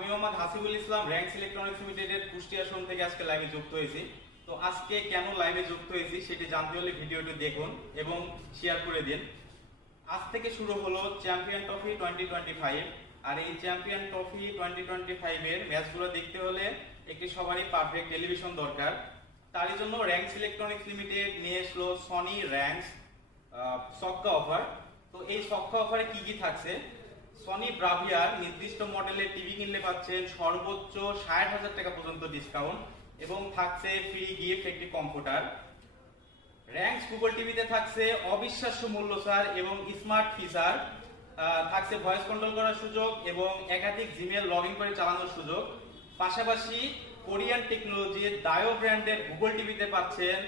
আমি মোহাম্মদ হাসিবুল ইসলাম ranks electronics লিমিটেডের Kushtia showroom থেকে আজকে লাইভে যুক্ত হয়েছি। তো আজকে কেন লাইভে যুক্ত হয়েছি সেটি জানতে হলে ভিডিওটি দেখুন এবং শেয়ার করে দিন। আজ থেকে শুরু হলো চ্যাম্পিয়ন ট্রফি 2025। আর এই চ্যাম্পিয়ন ট্রফি 2025 এর ম্যাচগুলো দেখতে হলে একটি সবারই পারফেক্ট টেলিভিশন দরকার। তারই জন্য র্যাঙ্কস ইলেকট্রনিক্স লিমিটেড নিয়ে আসলো সনি র্যাঙ্কস সক্কা অফার। তো এই সক্কা অফারে কি কি থাকছে? সনি ব্রাভিয়ার নির্দিষ্ট মডেলের টিভি কিনলে পাচ্ছেন সর্বোচ্চ 60,000 টাকা পর্যন্ত ডিসকাউন্ট এবং থাকছে ফ্রি গিফট একটি কম্পিউটার। র্যাঙ্কস গুগল টিভিতে থাকছে অবিশ্বাস্য মূল্য ছাড় এবং স্মার্ট ফিচার, থাকছে ভয়েস কন্ট্রোল করার সুযোগ এবং একাধিক জিমেল লগ ইন করে চালানোর সুযোগ। পাশাপাশি কোরিয়ান টেকনোলজির ডায়ো ব্র্যান্ডের গুগল টিভিতে পাচ্ছেন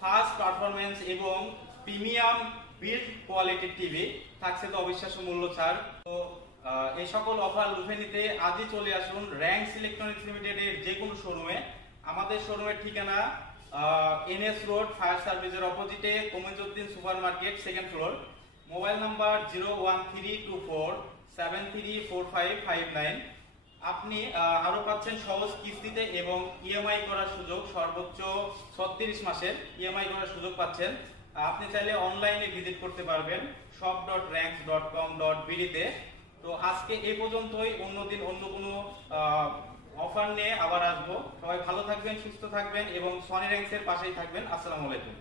ফাস্ট পারফরমেন্স এবং প্রিমিয়াম বিল্ড কোয়ালিটির টিভি, থাকছে তো অবিশ্বাস্য মূল্য ছাড়। তো এই সকল অফার লুফে নিতে আজই চলে আসুন র্যাঙ্কস ইলেকট্রনিক্স লিমিটেডের যে কোনো শোরুমে। আমাদের শোরুমের ঠিকানা এনএস রোড ফায়ার সার্ভিসের অপোজিটে Komejuddin super market, second floor. Mobile number 013247345559। আপনি আরো পাচ্ছেন সহজ কিস্তিতে এবং ইএমআই করার সুযোগ, সর্বোচ্চ 36 মাসের ইএমআই করার সুযোগ পাচ্ছেন। আপনি চাইলে অনলাইনে ভিজিট করতে পারবেন shop.ranks.com.bd তে। তো আজকে এই পর্যন্তই, অন্যদিন অন্য কোনো অফার নিয়ে আবার আসবো। সবাই ভালো থাকবেন, সুস্থ থাকবেন এবং সনি র্যাঙ্কস এর পাশেই থাকবেন। আসসালামু আলাইকুম।